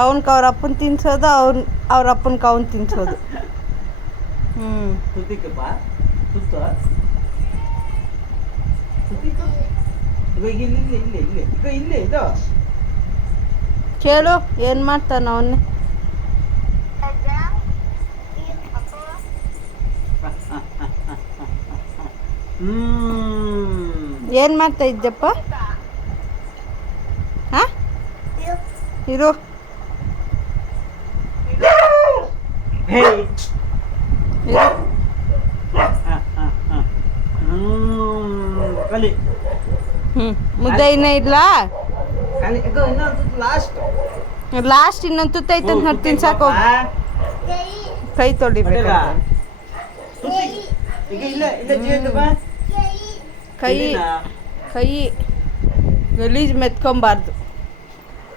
ಅವನ್ಗೆ ಅವ್ರ ಅಪ್ಪನ ತಿನ್ಸೋದು ಅವ್ರ ಅಪ್ಪನ್ಗೆ ಅವ್ನು ತಿನ್ಸೋದು. ತುತ್ತಿಕ್ಕಪ್ಪ ತುತ್ತ ಇಲ್ಲೇ ಇದು ಕೇಳು ಏನು ಮಾಡ್ತಾನ ಅವನ್ನೇ. ಏನು ಮಾಡ್ತಾ ಇದ್ದಪ್ಪ? ಹಾಂ ಇರು. ಕಲಿ ಮುದ್ದೆ ಇನ್ನೂ ಇಲ್ಲ. ಲಾಸ್ಟ್ ಇನ್ನೊಂದು ತುತ್ತೈತೆ ಅಂತ ನೋಡಿ ತಿನ್ಸಾಕ ಕೈ ತೊಳಿಬೇಕು. ಕೈ ಗಲೀಜು ಮೆತ್ಕೊಬಾರ್ದು.